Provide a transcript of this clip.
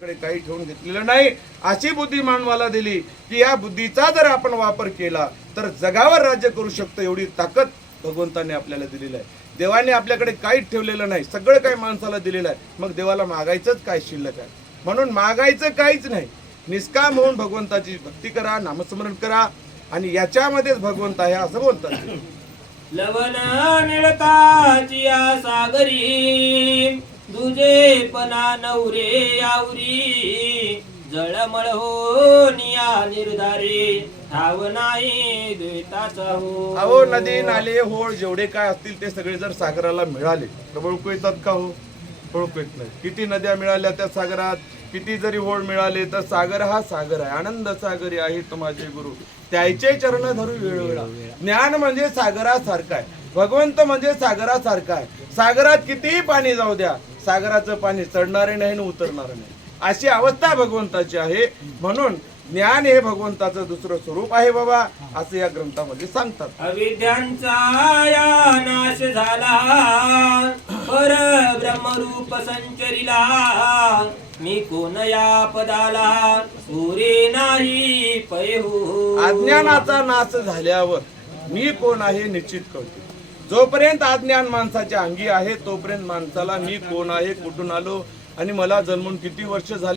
कडे काही ठेवून घेतलेलं नाही। अशी बुद्धी मानवाला दिली की या बुद्धीचा जर आपण वापर केला तर जगावर राज्य करू शकतो, एवढी ताकद भगवंताने आपल्याला दिलेली आहे। देवाने आपल्याकडे काहीच ठेवलेलं नाही, सगळं काही माणसाला दिलेलं आहे। मग देवाला मागायचंच काय शिल्लक आहे? म्हणून मागायचं काहीच नाही, निष्काम होऊन भगवंताची भक्ती करा, नामस्मरण करा आणि याच्यामध्येच भगवंत आहे असं बोलतात। लवण निळताची सागरी दुजे पना नवरे आवरी जळमळ हो निया निर्धारी ठाव नाही द्वैताचा हो। अहो नदी नाले होळ जेवढे काय असतील ते सगळे जर सागराला मिळाले तर ओळखू येतात का? हो, ओळखू येत नाही। किती नद्या मिळाल्या त्या सागरात, किती जरी होळ मिळाले तर सागर हा सागर आहे। आनंद सागरी आहेत माझे गुरु, त्याचे चरण धरू वेळोवेळा। ज्ञान म्हणजे सागरासारखं आहे, भगवंत म्हणजे सागरासारखा आहे। सागरात कितीही पाणी जाऊ द्या, सागराचं पाणी चढणारे नाही आणि उतरणार नाही, अशी अवस्था भगवंताची आहे। म्हणून ज्ञान हे भगवंताचं दुसरं स्वरूप आहे बाबा, असं या ग्रंथामध्ये सांगतात। अविद्यांचा या नाश झाला पर ब्रह्मरूप संचरिला मी कोण या पदाला पुरे नाही पैहू। अज्ञानाचा नाश झाल्यावर मी कोण आहे निश्चित कळते। जोपर्यंत अज्ञान माणसाच्या अंगी आहे तोपर्यंत माणसाला मी कोण आहे, कुठून आलो आणि मला जन्मून किती वर्ष झाली